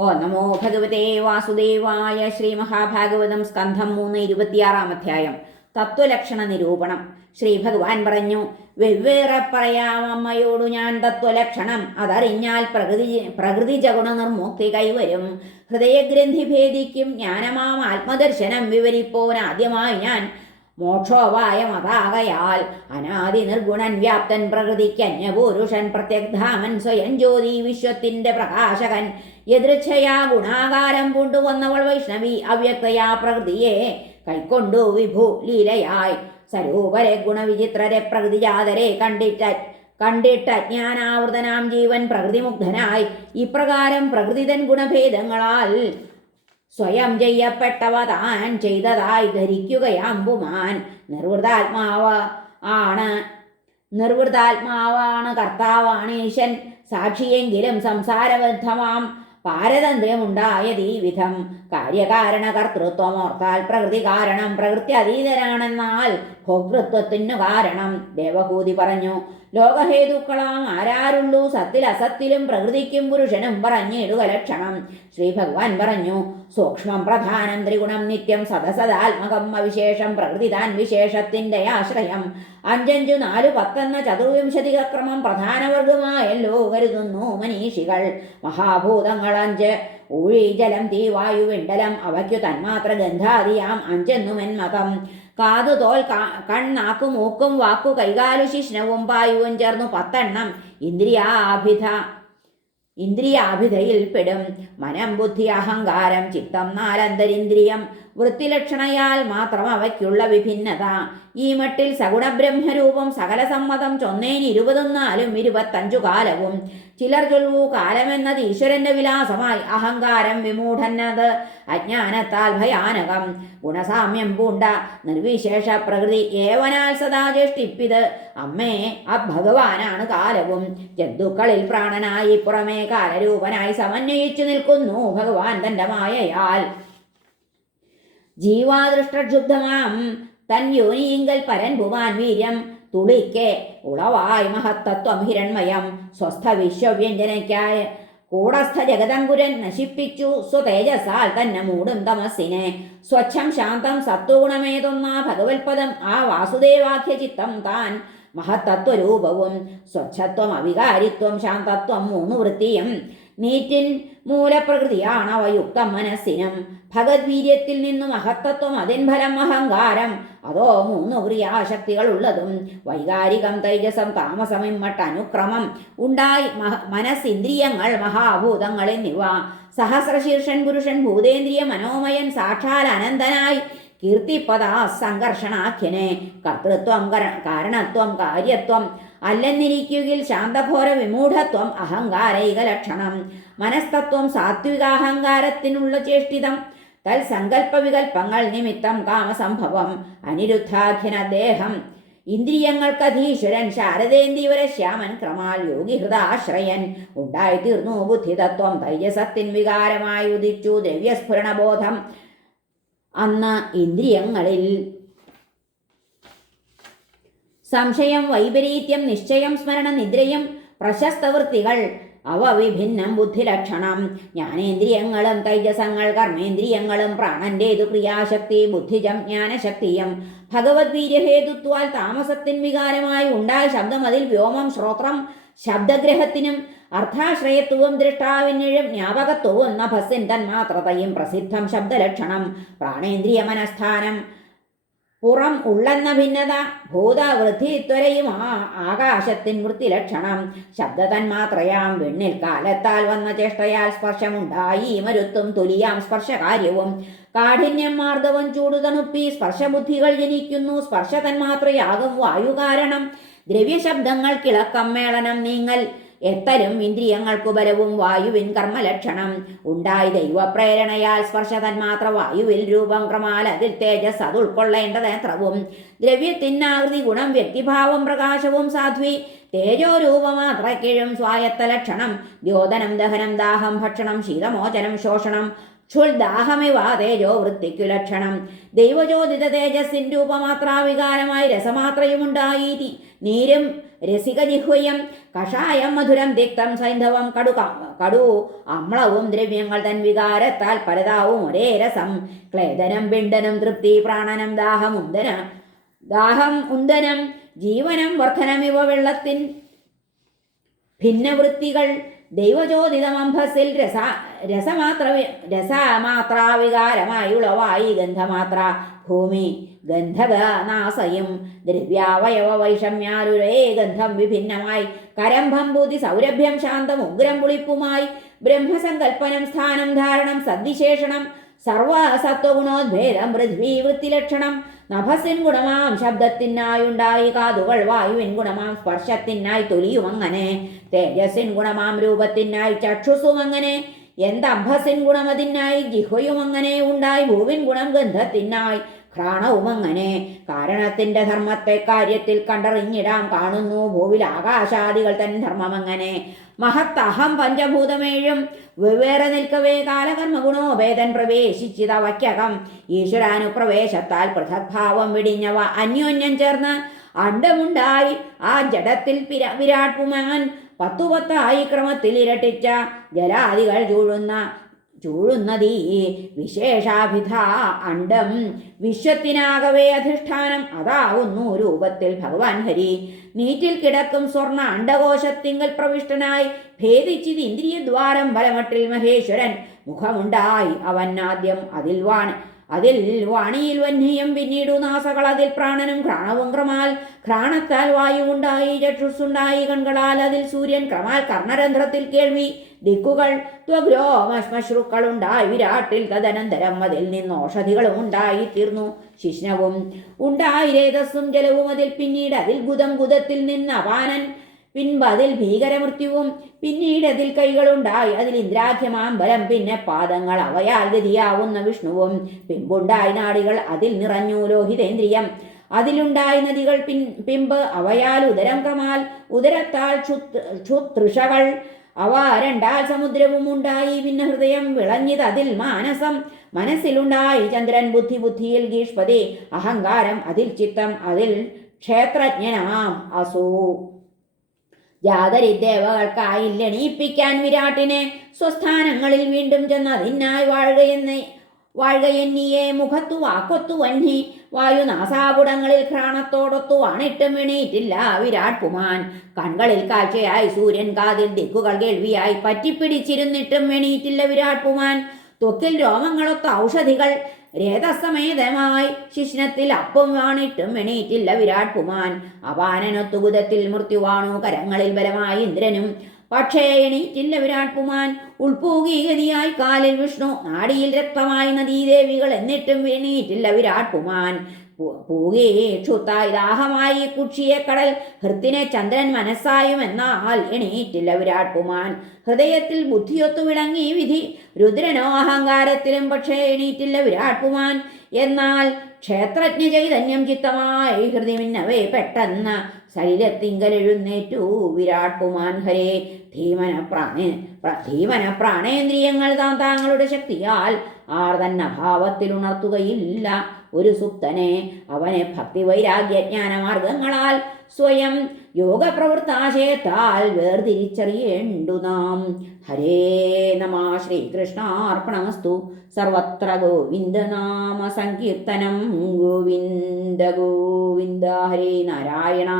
ഓ നമോ ഭഗവതേ വാസുദേവായ ശ്രീ മഹാഭാഗവതം സ്കന്ധം മൂന്ന് ഇരുപത്തിയാറാം അധ്യായം. തത്വലക്ഷണ നിരൂപണം. ശ്രീ ഭഗവാൻ പറഞ്ഞു വെവ്വേറെ പറയാം അമ്മയോടു ഞാൻ തത്വലക്ഷണം. അതറിഞ്ഞാൽ പ്രകൃതി പ്രകൃതി ജഗുണ നിർമുക്തി കൈവരും. ഹൃദയഗ്രന്ഥി ഭേദിക്കും ജ്ഞാനമാം ആത്മദർശനം വിവരിപ്പോൻ ആദ്യമായി ഞാൻ മോക്ഷോപായം അതാകയാൽ അനാദി നിർഗുണൻ വ്യാപ്തൻ പ്രകൃതിക്ക് അന്യപുരുഷൻ പ്രത്യഗ്ധാമൻ സ്വയം ജ്യോതി വിശ്വത്തിന്റെ പ്രകാശകൻ. എതിർച്ഛയാ ഗുണാകാരം കൊണ്ടുവന്നവൾ വൈഷ്ണവി അവ്യക്തയാ പ്രകൃതിയെ കൈക്കൊണ്ടു വിഭു ലീലയായി. സരൂപരെ ഗുണവിചിത്രരെ പ്രകൃതിജാതരെ കണ്ടിട്ട കണ്ടിട്ട അജ്ഞാനാവൃതനാം ജീവൻ പ്രകൃതിമുഗ്ധനായി. ഇപ്രകാരം പ്രകൃതിതൻ ഗുണഭേദങ്ങളാൽ സ്വയം ചെയ്യപ്പെട്ടവ താൻ ചെയ്തതായി ധരിക്കുകയാമ്പുമാൻ. നിർവൃതാത്മാവ് ആണ് നിർവൃതാത്മാവാണ് കർത്താവാണ് ഈശൻ സാക്ഷിയെങ്കിലും സംസാരബദ്ധമാം. പാരതന്ത്ര്യമുണ്ടായത് ഈ വിധം. കാര്യകാരണ കർത്തൃത്വം ഓർത്താൽ പ്രകൃതി കാരണം പ്രകൃതി അതീതരാണെന്നാൽ ഭോക്തൃത്വത്തിനു കാരണം. ദേവഭൂതി പറഞ്ഞു ലോകഹേതുക്കളാം ആരാരുള്ളൂ? സത്തിൽ അസത്തിലും പ്രകൃതിക്കും പുരുഷനും പറഞ്ഞിടുക ലക്ഷണം ശ്രീ ഭഗവാൻ പറഞ്ഞു സൂക്ഷ്മം പ്രധാനം ത്രിഗുണം നിത്യം സദസദാത്മകം അവിശേഷം പ്രകൃതി താൻ വിശേഷത്തിന്റെ ആശ്രയം. അഞ്ചഞ്ചു നാല് പത്തെന്ന ചതുർവിംശതിക ക്രമം പ്രധാനവർഗമായല്ലോ കരുതുന്നു മനീഷികൾ. മഹാഭൂതങ്ങൾ അഞ്ച്. ഊഴി ജലം തീ വായു വിണ്ടലം അവയ്ക്കു തന്മാത്ര ഗന്ധാദിയാം അഞ്ചെന്നുമെൻ മതം കാതു തോൽ കണ്ണാക്കു മൂക്കും വാക്കു കൈകാലു ശിഷ്ണവും പായുവും ചേർന്നു പത്തെണ്ണം ഇന്ദ്രിയാഭിധ ഇന്ദ്രിയാഭിധയിൽ പെടും. മനം ബുദ്ധി അഹങ്കാരം ചിത്തം നാലന്തരിന്ദ്രിയം വൃത്തിലക്ഷണയാൽ മാത്രം അവയ്ക്കുള്ള വിഭിന്നത. ഈ മട്ടിൽ സഗുണബ്രഹ്മരൂപം സകല സമ്മതം ചൊന്നേന് നാലും ഇരുപത്തഞ്ചു കാലവും. ചിലർ ചൊല്ലൂ കാലമെന്നത് ഈശ്വരന്റെ വിലാസമായി അഹങ്കാരം വിമൂഢന്നത്. അജ്ഞാനത്താൽ ഭയാനകം. ഗുണസാമ്യം പൂണ്ട നിർവിശേഷ പ്രകൃതി ഏവനാൽ സദാ ചേഷ്ടിപ്പിത് അമ്മേ ഭഗവാനാണ് കാലവും. ജന്തുക്കളിൽ പ്രാണനായി പുറമേ കാലരൂപനായി സമന്വയിച്ചു നിൽക്കുന്നു ഭഗവാൻ തന്റെ മായയാൽ. ജീവാദൃഷ്ടക്ഷുബ്ധമാം. തൻ യോനിയിങ്കൽ പരൻ ഭുവാൻ വീര്യം. തുളിക്കെ ഉളവായി മഹത്തത്വം ഹിരൺമയം. സ്വസ്ഥ വിശ്വവ്യഞ്ജനയ്ക്കായ കൂടസ്ഥ ജഗതങ്കുരൻ നശിപ്പിച്ചു. സ്വതേജസാൽ തന്നെ മൂടും തമസ്സിനെ. സ്വച്ഛം ശാന്തം സത്വഗുണമേതൊന്ന ഭഗവത്പദം. ആ വാസുദേവാഖ്യ ചിത്തം താൻ മഹത്തത്വരൂപവും. സ്വച്ഛത്വം അവികാരിത്വം ശാന്തത്വം മൂന്ന് വൃത്തിയും നീറ്റിൻ മൂലപ്രകൃതിയാണ് അവ യുക്തം മനസ്സിനും. ഭഗവത്വീര്യത്തിൽ നിന്നും മഹത്തത്വം അതിൻ ഫലം അഹങ്കാരം. അതോ മൂന്ന് ക്രിയാശക്തികൾ ഉള്ളതും വൈകാരികം തൈജസം താമസം ഇമ്മട്ട് അനുക്രമം. ഉണ്ടായി മനസ്സിന്ദ്രിയങ്ങൾ മഹാഭൂതങ്ങൾ എന്നിവ. സഹസ്രശീർഷൻ പുരുഷൻ ഭൂതേന്ദ്രിയ മനോമയൻ സാക്ഷാൽ അനന്തനായി കീർത്തിപ്പദ സംഘർഷണാഖ്യനെ. കർത്തൃത്വം കാരണത്വം കാര്യത്വം. അല്ലെന്നിരിക്കുകിൽ ശാന്തഘോര വിമൂഢത്വം അഹങ്കാരൈക ലക്ഷണം. മനസ്തത്വം സാത്വികാഹങ്കാരത്തിനുള്ള ചേഷ്ടിതം. തൽസങ്കല്പ വികല്പങ്ങൾ നിമിത്തം കാമസംഭവം. അനിരുദ്ധാഖ്യന ദേഹം ഇന്ദ്രിയങ്ങൾക്കധീശ്വരൻ ശാരദേന്ദീവര ശ്യാമൻ ക്രമാൽ യോഗിഹൃദാശ്രയൻ ഉണ്ടായിത്തീർന്നു ബുദ്ധിതത്വം തൈജസത്തിൻ വികാരമായി ഉദിച്ചു ദ്രവ്യസ്ഫുരണബോധം അന്ന് ഇന്ദ്രിയങ്ങളിൽ. സംശയം വൈപരീത്യം നിശ്ചയം സ്മരണ നിദ്രയും പ്രശസ്തവൃത്തികൾ. അവ വിഭിന്നം ബുദ്ധിലക്ഷണം. ജ്ഞാനേന്ദ്രിയങ്ങളും തൈജസങ്ങൾ കർമ്മേന്ദ്രിയങ്ങളും പ്രാണന്റേതു ക്രിയാശക്തി ബുദ്ധിജം ജ്ഞാനശക്തിയും. ഭഗവത് വീര്യഹേതുത്വാൽ താമസത്തിൻ വികാരമായി ഉണ്ടായ ശബ്ദം അതിൽ വ്യോമം ശ്രോത്രം ശബ്ദഗ്രഹത്തിനും അർത്ഥാശ്രയത്വവും ദൃഷ്ടാവിനും ജ്ഞാപകത്വവും നഭസ്സിൻ തന്മാത്രതയും പ്രസിദ്ധം ശബ്ദലക്ഷണം. പ്രാണേന്ദ്രിയ മനസ്ഥാനം പുറം ഉള്ളെന്ന ഭിന്നത ഭൂതവൃദ്ധി ത്വരയും ആ ആകാശത്തിൻ വൃത്തിലക്ഷണം. ശബ്ദതന്മാത്രയാം വെണ്ണിൽ കാലത്താൽ വന്ന ചേഷ്ടയാൽ സ്പർശമുണ്ടായി. മരുത്തും തുലിയാം സ്പർശകാര്യവും. കാഠിന്യം മാർദ്ദവം ചൂടുതണുപ്പി സ്പർശബുദ്ധികൾ ജനിക്കുന്നു. സ്പർശതന്മാത്രയാകും വായു കാരണം. ദ്രവ്യശബ്ദങ്ങൾ കിളക്കം മേളനം നീങ്ങൽ എത്തലും ഇന്ദ്രിയങ്ങൾക്കു ബലവും വായുവിൻ കർമ്മലക്ഷണം. ഉണ്ടായി ദൈവപ്രേരണയാൽ സ്പർശതന്മാത്ര വായുവിൽ രൂപം ക്രമാൽ അതിൽ തേജസ് അത് ഉൾക്കൊള്ളേണ്ടത് എത്രവും ദ്രവ്യത്തിനാകൃതി ഗുണം വ്യക്തിഭാവം പ്രകാശവും സാധ്വി. തേജോ രൂപമാത്രക്കിഴും സ്വായത്ത ലക്ഷണം. ദ്യോതനം ദഹനം ദാഹം ഭക്ഷണം ശീതമോചനം ശോഷണം. ക്ഷുൽദാഹമിവ തേജോ വൃത്തിക്കു ലക്ഷണം. ദൈവചോദിത തേജസ്സിൻ രൂപമാത്രാവികാരമായി രസമാത്രയുമുണ്ടായി. നീരും രസികജിഹ്വയം കഷായം മധുരം തിക്തം സൈന്ധവം കടു കടു അമ്ലവും ദ്രവ്യങ്ങൾ തൻ വികാരത്താൽ പലതാവും ഒരേ രസം. ക്ലേദനം പിണ്ടനം തൃപ്തി പ്രാണനം ദാഹം ഉന്ദന ദാഹം ഉന്ദനം ജീവനം വർധനമിവ വെള്ളത്തിൻ ഭിന്നവൃത്തികൾ ദൈവചോദിതമംഭസിൽ രസ രസമാത്ര രസമാത്രാവികാരമായുളവായി ഗന്ധമാത്ര ഭൂമി ഗന്ധഗനാസയും ദ്രവ്യാവയവ വൈഷമ്യാരുരേ ഗന്ധം വിഭിന്നമായി കരംഭം ബുദ്ധി സൗരഭ്യം ശാന്തം ഉഗ്രം പുളിപ്പുമായി ബ്രഹ്മസങ്കൽപ്പനം സ്ഥാനം ധാരണം സദ്വിശേഷണം സർവസത്വഗുണോദ്ഭേദം പൃഥ്വി വൃത്തിലക്ഷണം. നഭസിൻ ഗുണമാം ശബ്ദത്തിനായുണ്ടായി കാതുകൾ വായുവിൻ ഗുണമാം സ്പർശത്തിനായി തൊലിയും അങ്ങനെ. തേജസ്സിൻ ഗുണമാം രൂപത്തിനായി ചക്ഷുസും അങ്ങനെ. എന്തംഭസിൻ ഗുണമതിനായി ജിഹ്വയും അങ്ങനെ. ഉണ്ടായി ഭൂവിൻ ഗുണം ഗന്ധത്തിനായി ഘ്രാണവും അങ്ങനെ കാരണത്തിന്റെ ധർമ്മത്തെ കാര്യത്തിൽ കണ്ടറിഞ്ഞിടാം കാണുന്നു. ഭൂവിൽ ആകാശാദികൾ തൻ ധർമ്മം അങ്ങനെ മഹത്തഹം പഞ്ചഭൂതമേഴും വെവ്വേറെ നിൽക്കവേ കാലകർമ്മ ഗുണോഭേദൻ പ്രവേശിച്ചിതവയ്ക്കകം ഈശ്വരാനുപ്രവേശത്താൽ പൃഥക്ഭാവം വിടിഞ്ഞവ അന്യോന്യം ചേർന്ന് അണ്ടമുണ്ടായി. ആ ജഡത്തിൽ പിര പുമാൻ പത്തുപത്തായി ക്രമത്തിൽ ഇരട്ടിച്ച ജലാദികൾ ചൂഴുന്ന ചൂഴുന്നതീ വിശേഷാഭിധ അണ്ടം. വിശ്വത്തിനാകവേ അധിഷ്ഠാനം അതാകുന്നു രൂപത്തിൽ ഭഗവാൻ ഹരി. നീറ്റിൽ കിടക്കും സ്വർണ അണ്ടകോശത്തിങ്കൽ പ്രവിഷ്ടനായി ഭേദിച്ചിത് ഇന്ദ്രിയദ്വാരം വലമട്ടിൽ മഹേശ്വരൻ. മുഖമുണ്ടായി അവൻ ആദ്യം അതിൽ വാൺ അതിൽ വാണിയിൽ വന്യം പിന്നീടു നാസകൾ അതിൽ പ്രാണനും ഘ്രാണവും ക്രമാൽ. ഘ്രാണത്താൽ വായുവുണ്ടായി ചക്ഷുസുണ്ടായി കൺകളാൽ അതിൽ സൂര്യൻ ക്രമാൽ കർണരന്ധ്രത്തിൽ കേൾവി. ദിക്കുകൾ ത്വഗ്രോമശ്മശ്രുക്കളുണ്ടായി വിരാട്ടിൽ തദനന്തരം അതിൽ നിന്ന് ഔഷധികളും ഉണ്ടായി തീർന്നു. ശിഷ്ണവും ഉണ്ടായി രേതസ്സും ജലവും അതിൽ പിന്നീട് അതിൽ ഗുദം ഗുദത്തിൽ നിന്ന് അപാനൻ പിൻപ് അതിൽ ഭീകരമൃത്യുവും പിന്നീട് അതിൽ കൈകളുണ്ടായി. അതിൽ ഇന്ദ്രാഖ്യമാമ്പലം പിന്നെ പാദങ്ങൾ. അവയാൽ ഗതിയാവുന്ന വിഷ്ണുവും പിമ്പുണ്ടായി നാടികൾ. അതിൽ നിറഞ്ഞു ലോഹിതേന്ദ്രിയം. അതിലുണ്ടായി നദികൾ പിൻ പിമ്പ്. അവയാൽ ഉദരം ക്രമാൽ ഉദരത്താൽ ക്ഷുത് ക്ഷുതൃഷകൾ അവ രണ്ടാൽ സമുദ്രവും ഉണ്ടായി. പിന്നെ ഹൃദയം വിളഞ്ഞത് അതിൽ മാനസം. മനസ്സിലുണ്ടായി ചന്ദ്രൻ ബുദ്ധി ബുദ്ധിയിൽ ഗീഷ്പതി അഹങ്കാരം അതിൽ ചിത്തം അതിൽ ക്ഷേത്രജ്ഞനാം അസൂ. ജാതരിദേവകൾക്കായില്ലെണീപ്പിക്കാൻ വിരാട്ടിനെ സ്വസ്ഥാനങ്ങളിൽ വീണ്ടും ചെന്ന് അതിനായി വാഴുകയെന്ന് വാഴുകയെന്നിയെ മുഖത്തു വാക്കൊത്തു വന്നി വായുനാസാപുടങ്ങളിൽ ഘ്രാണത്തോടൊത്തു ആണിട്ടും വിണീറ്റില്ല വിരാട് പുമാൻ. കൺകളിൽ കാഴ്ചയായി സൂര്യൻ കാതിൽ ദിക്കുകൾ കേൾവിയായി പറ്റിപ്പിടിച്ചിരുന്നിട്ടും വിണീറ്റില്ല വിരാട് പുമാൻ. ത്വക്കിൽ രോമങ്ങളൊത്ത ഔഷധികൾ രേതസമേതമായി ശിഷ്ണത്തിൽ അപ്പം വാണിട്ടും എണീറ്റില്ല വിരാട് പുമാൻ. അപാനനൊത്തുകുതത്തിൽ മൃത്യുവാണു കരങ്ങളിൽ ബലമായി ഇന്ദ്രനും. പക്ഷേ എണീറ്റില്ല വിരാട് പുമാൻ ഉൾപൂകീഗതിയായി കാലിൽ വിഷ്ണു നാടിയിൽ രക്തമായി നദീദേവികൾ എന്നിട്ടും എണീറ്റില്ല വിരാട് പുമാൻ ദാഹമായി കുക്ഷിയെ കടൽ ഹൃത്തിനെ ചന്ദ്രൻ മനസ്സായും എന്നാൽ എണീറ്റില്ല വിരാട് പുമാൻ ഹൃദയത്തിൽ ബുദ്ധിയൊത്തു വിളങ്ങി വിധി രുദ്രനോ അഹങ്കാരത്തിലും പക്ഷേ എണീറ്റില്ല വിരാട് പുമാൻ എന്നാൽ ക്ഷേത്രജ്ഞ ചൈതന്യം ചിത്തമായി ഹൃദയമിന്നവേ പെട്ടെന്ന് ശരീരത്തിങ്കൽ എഴുന്നേറ്റു വിരാട് പുമാൻ ഹരേ ധീമന പ്രാണേ ധീമന പ്രാണേന്ദ്രിയങ്ങൾ താൻ താങ്കളുടെ ശക്തിയാൽ ആർ തന്നെ അഭാവത്തിൽ ഉണർത്തുകയില്ല ഒരു സുപ്തനെ അവനെ ഭക്തി വൈരാഗ്യജ്ഞാന മാർഗങ്ങളാൽ സ്വയം യോഗപ്രവൃത്താശയത്താൽ വേർതിരിച്ചറിയേണ്ടു നാം. ഹരേ നമ ശ്രീകൃഷ്ണാർപ്പണമസ്തു. സർവത്ര ഗോവിന്ദനാമ സങ്കീർത്തനം ഗോവിന്ദ ഗോവിന്ദ. ഹരേ നാരായണ.